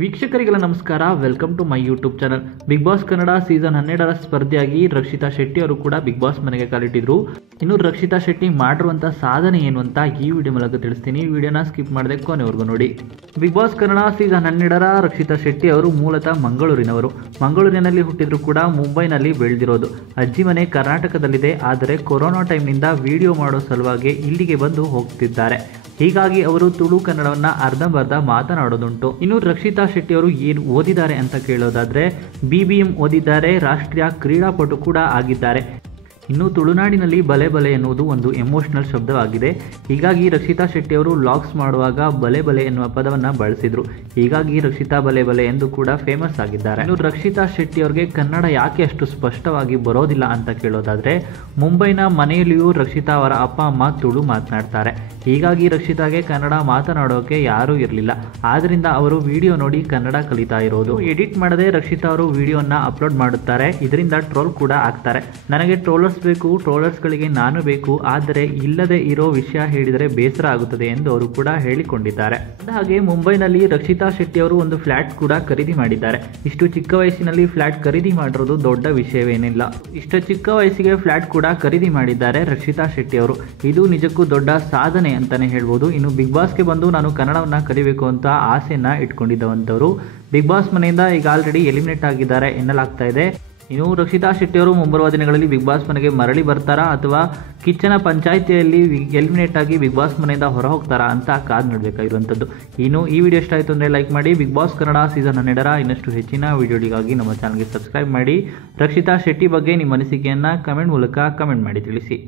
ವೀಕ್ಷಕರಿಗೆಲ್ಲ ನಮಸ್ಕಾರ. Welcome to my YouTube channel. Bigg Boss Kannada season 12ರ ಸ್ಪರ್ಧಿಯಾಗಿ ರಕ್ಷಿತಾ ಶೆಟ್ಟಿ ಅವರು ಕೂಡ ಬಿಗ್ ಬಾಸ್ ಮನೆಗೆ ಕಾಲಿಟ್ಟಿದ್ರು. ಇನ್ನು ರಕ್ಷಿತಾ ಶೆಟ್ಟಿ ಮಾಡಿರುವಂಥ ಸಾಧನೆ ಏನು ಅಂತ ಈ ವಿಡಿಯೋ ಮೂಲಕ ತಿಳಿಸ್ತೀನಿ. ವಿಡಿಯೋನ ಸ್ಕಿಪ್ ಮಾಡದೆ ಕೊನೆವರೆಗೂ ನೋಡಿ. ಬಿಗ್ ಬಾಸ್ ಕನ್ನಡ ಸೀಸನ್ 12ರ ರಕ್ಷಿತಾ ಶೆಟ್ಟಿ ಅವರು ಮೂಲತಃ ಮಂಗಳೂರಿನವರು. ಮಂಗಳೂರಿನಲ್ಲಿ ಹುಟ್ಟಿದ್ರು ಕೂಡ ಮುಂಬೈನಲ್ಲಿ ಬೆಳೆದಿರೋದು. ಅಜ್ಜಿ ಮನೆ ಕರ್ನಾಟಕದಲ್ಲಿದೆ. ಆದರೆ ಕೊರೋನಾ ಟೈಮ್ನಿಂದ ವಿಡಿಯೋ ಮಾಡೋ ಸಲುವಾಗಿ ಇಲ್ಲಿಗೆ ಬಂದು ಹೋಗ್ತಿದ್ದಾರೆ. ಹೀಗಾಗಿ ಅವರು ತುಳು ಕನ್ನಡವನ್ನ ಅರ್ಧಂಬರ್ಧ ಮಾತನಾಡೋದುಂಟು. ಇನ್ನು ರಕ್ಷಿತಾ ಶೆಟ್ಟಿ ಅವರು ಏನು ಓದಿದ್ದಾರೆ ಅಂತ ಕೇಳೋದಾದ್ರೆ BBM ಓದಿದ್ದಾರೆ. ರಾಷ್ಟ್ರೀಯ ಕ್ರೀಡಾಪಟು ಕೂಡ ಆಗಿದ್ದಾರೆ. ಇನ್ನು ತುಳುನಾಡಿನಲ್ಲಿ ಬಲೆ ಬಲೆ ಎನ್ನುವುದು ಒಂದು ಎಮೋಷನಲ್ ಶಬ್ದವಾಗಿದೆ. ಹೀಗಾಗಿ ರಕ್ಷಿತಾ ಶೆಟ್ಟಿ ಅವರು ವ್ಲಾಗ್ಸ್ ಮಾಡುವಾಗ ಬಲೆ ಬಲೆ ಎನ್ನುವ ಪದವನ್ನು ಬಳಸಿದ್ರು. ಹೀಗಾಗಿ ರಕ್ಷಿತಾ ಬಲೆ ಬಲೆ ಎಂದು ಕೂಡ ಫೇಮಸ್ ಆಗಿದ್ದಾರೆ. ಇನ್ನು ರಕ್ಷಿತಾ ಶೆಟ್ಟಿ ಅವರಿಗೆ ಕನ್ನಡ ಯಾಕೆ ಅಷ್ಟು ಸ್ಪಷ್ಟವಾಗಿ ಬರೋದಿಲ್ಲ ಅಂತ ಕೇಳೋದಾದ್ರೆ ಮುಂಬೈನ ಮನೆಯಲ್ಲಿಯೂ ರಕ್ಷಿತಾ ಅವರ ಅಪ್ಪ ಅಮ್ಮ ತುಳು ಮಾತನಾಡ್ತಾರೆ. ಹೀಗಾಗಿ ರಕ್ಷಿತಾಗೆ ಕನ್ನಡ ಮಾತನಾಡೋಕೆ ಯಾರೂ ಇರಲಿಲ್ಲ. ಆದ್ರಿಂದ ಅವರು ವಿಡಿಯೋ ನೋಡಿ ಕನ್ನಡ ಕಲಿತಾ ಇರೋದು. ಎಡಿಟ್ ಮಾಡದೆ ರಕ್ಷಿತಾ ಅವರು ವಿಡಿಯೋನ ಅಪ್ಲೋಡ್ ಮಾಡುತ್ತಾರೆ. ಇದರಿಂದ ಟ್ರೋಲ್ ಕೂಡ ಆಗ್ತಾರೆ. ನನಗೆ ಟ್ರೋಲರ್ಸ್ ಬೇಕು, ಟ್ರೋಲರ್ಸ್ಗಳಿಗೆ ನಾನು ಬೇಕು, ಆದರೆ ಇಲ್ಲದೆ ಇರೋ ವಿಷಯ ಹೇಳಿದರೆ ಬೇಸರ ಆಗುತ್ತದೆ ಎಂದು ಅವರು ಕೂಡ ಹೇಳಿಕೊಂಡಿದ್ದಾರೆ. ಹಾಗೆ ಮುಂಬೈನಲ್ಲಿ ರಕ್ಷಿತಾ ಶೆಟ್ಟಿ ಅವರು ಒಂದು ಫ್ಲಾಟ್ ಕೂಡ ಖರೀದಿ ಮಾಡಿದ್ದಾರೆ. ಇಷ್ಟು ಚಿಕ್ಕ ವಯಸ್ಸಿನಲ್ಲಿ ಫ್ಲಾಟ್ ಖರೀದಿ ಮಾಡಿರೋದು ದೊಡ್ಡ ವಿಷಯವೇನಿಲ್ಲ. ಇಷ್ಟು ಚಿಕ್ಕ ವಯಸ್ಸಿಗೆ ಫ್ಲಾಟ್ ಕೂಡ ಖರೀದಿ ಮಾಡಿದ್ದಾರೆ ರಕ್ಷಿತಾ ಶೆಟ್ಟಿ ಅವರು. ಇದು ನಿಜಕ್ಕೂ ದೊಡ್ಡ ಸಾಧನೆ ಅಂತಾನೆ ಹೇಳ್ಬೋದು. ಇನ್ನು ಬಿಗ್ ಬಾಸ್ಗೆ ಬಂದು ನಾನು ಕನ್ನಡವನ್ನ ಕಲಿಬೇಕು ಅಂತ ಆಸೆಯನ್ನ ಇಟ್ಕೊಂಡಿದ್ದವಂತವರು ಬಿಗ್ ಬಾಸ್ ಮನೆಯಿಂದ ಈಗ ಆಲ್ರೆಡಿ ಎಲಿಮಿನೇಟ್ ಆಗಿದ್ದಾರೆ ಎನ್ನಲಾಗ್ತಾ ಇದೆ. ಇನ್ನು ರಕ್ಷಿತಾ ಶೆಟ್ಟಿ ಅವರು ಮುಂಬರುವ ದಿನಗಳಲ್ಲಿ ಬಿಗ್ ಬಾಸ್ ಮನೆಗೆ ಮರಳಿ ಬರ್ತಾರಾ ಅಥವಾ ಕಿಚ್ಚನ ಪಂಚಾಯಿತಿಯಲ್ಲಿ ಎಲಿಮಿನೇಟ್ ಆಗಿ ಬಿಗ್ ಬಾಸ್ ಮನೆಯಿಂದ ಹೊರ ಹೋಗ್ತಾರಾ ಅಂತ ಕಾದು ನೋಡಬೇಕಾಗಿರುವಂಥದ್ದು. ಇನ್ನು ಈ ವಿಡಿಯೋ ಇಷ್ಟ ಆಯಿತು ಅಂದರೆ ಲೈಕ್ ಮಾಡಿ. ಬಿಗ್ ಬಾಸ್ ಕನ್ನಡ ಸೀಸನ್ 12ರ ಇನ್ನಷ್ಟು ಹೆಚ್ಚಿನ ವಿಡಿಯೋಗಳಿಗಾಗಿ ನಮ್ಮ ಚಾನಲ್ಗೆ ಸಬ್ಸ್ಕ್ರೈಬ್ ಮಾಡಿ. ರಕ್ಷಿತಾ ಶೆಟ್ಟಿ ಬಗ್ಗೆ ನಿಮ್ಮ ಅನಿಸಿಕೆಯನ್ನು ಕಮೆಂಟ್ ಮೂಲಕ ಕಮೆಂಟ್ ಮಾಡಿ ತಿಳಿಸಿ.